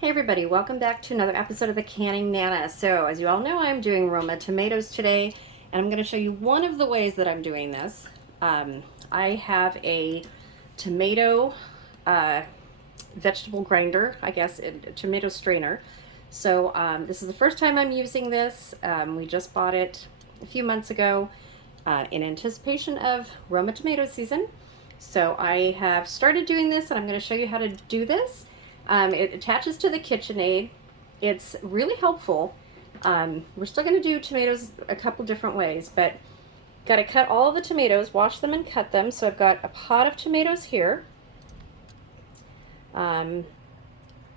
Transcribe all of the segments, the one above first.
Hey everybody, welcome back to another episode of the Canning Nana. So as you all know, I'm doing Roma tomatoes today, and I'm going to show you one of the ways that I'm doing this. I have a tomato vegetable grinder, I guess, a tomato strainer. So this is the first time I'm using this. We just bought it a few months ago in anticipation of Roma tomato season. So I have started doing this, and I'm going to show you how to do this. It attaches to the Kitchenaid. It's really helpful. We're still going to do tomatoes a couple different ways, but got to cut all the tomatoes, wash them and cut them. So I've got a pot of tomatoes here,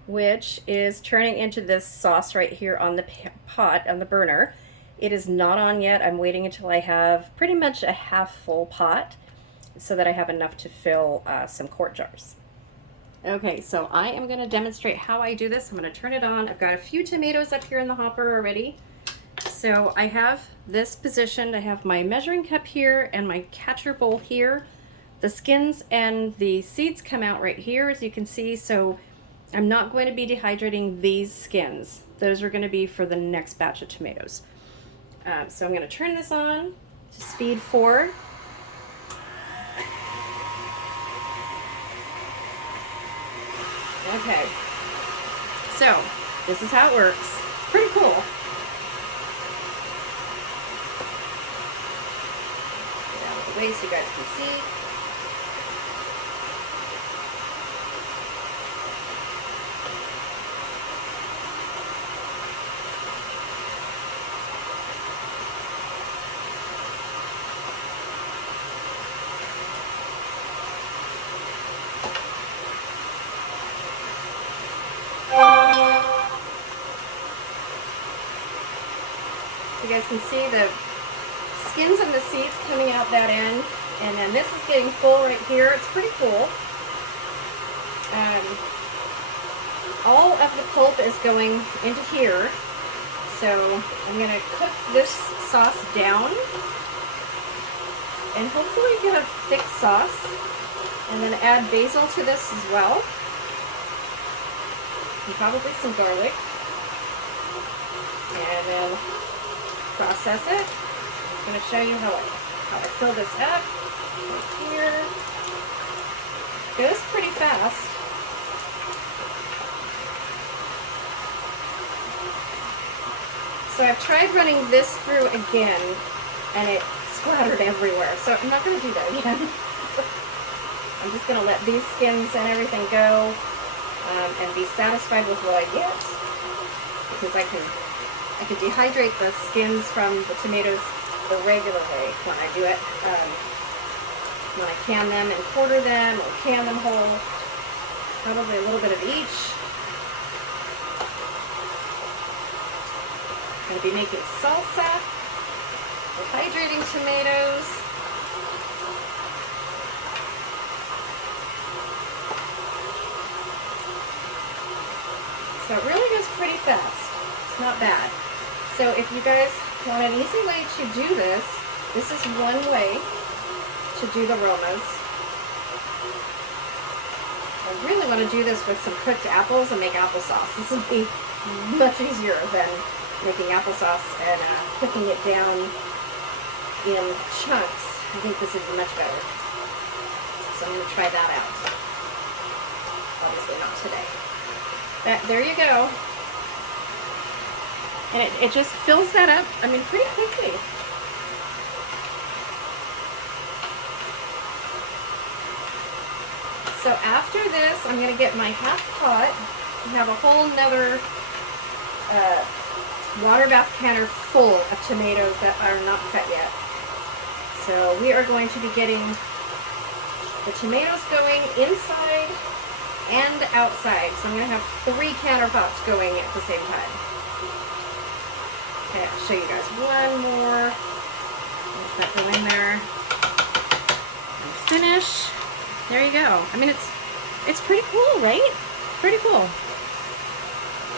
which is turning into this sauce right here on the pot, on the burner. It is not on yet. I'm waiting until I have pretty much a half full pot so that I have enough to fill some quart jars. Okay, so I am going to demonstrate how I do this. I'm going to turn it on. I've got a few tomatoes up here in the hopper already. So I have this positioned. I have my measuring cup here and my catcher bowl here. The skins and the seeds come out right here, as you can see. So I'm not going to be dehydrating these skins. Those are going to be for the next batch of tomatoes. So I'm going to turn this on to speed 4. Okay, so this is how it works. It's pretty cool. Get out of the way so you guys can see. You guys can see the skins and the seeds coming out that end, and then this is getting full right here. It's pretty cool. All of the pulp is going into here, so I'm going to cook this sauce down and hopefully get a thick sauce, and then add basil to this as well, and probably some garlic, and then process it. I'm going to show you how I fill this up right here. It goes pretty fast. So I've tried running this through again, and it splattered everywhere. So I'm not going to do that again. I'm just going to let these skins and everything go, and be satisfied with what I get, because I can dehydrate the skins from the tomatoes the regular way when I do it. When I can them and quarter them or can them whole, probably a little bit of each. I'm going to be making salsa, dehydrating tomatoes. So it really goes pretty fast. It's not bad. So if you guys want an easy way to do this, this is one way to do the Romas. I really want to do this with some cooked apples and make applesauce. This would be much easier than making applesauce and cooking it down in chunks. I think this would be much better. So I'm going to try that out. Obviously not today. There you go. And it just fills that up, I mean, pretty quickly. So after this, I'm going to get my half pot and have a whole nother water bath canner full of tomatoes that are not cut yet. So we are going to be getting the tomatoes going inside and outside. So I'm going to have 3 canner pots going at the same time. Okay, I'll show you guys one more. Let that go in there. And finish. There you go. I mean, it's pretty cool, right? Pretty cool.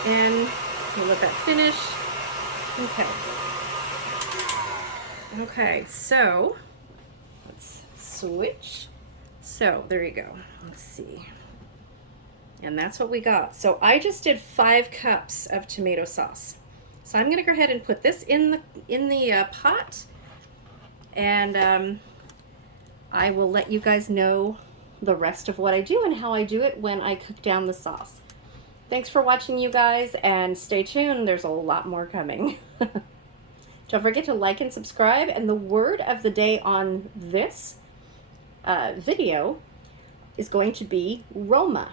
And we'll let that finish. Okay. Okay, so let's switch. So there you go. Let's see. And that's what we got. So I just did 5 cups of tomato sauce. So I'm gonna go ahead and put this in the pot, and I will let you guys know the rest of what I do and how I do it when I cook down the sauce. Thanks for watching, you guys, and stay tuned. There's a lot more coming. Don't forget to like and subscribe. And the word of the day on this video is going to be Roma.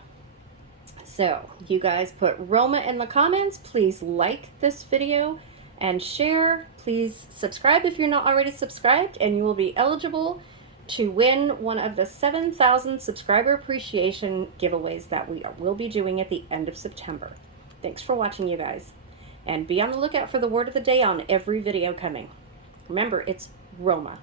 So you guys put Roma in the comments. Please like this video and share. Please subscribe if you're not already subscribed, and you will be eligible to win one of the 7,000 subscriber appreciation giveaways that we will be doing at the end of September. Thanks for watching, you guys. And be on the lookout for the word of the day on every video coming. Remember, it's Roma.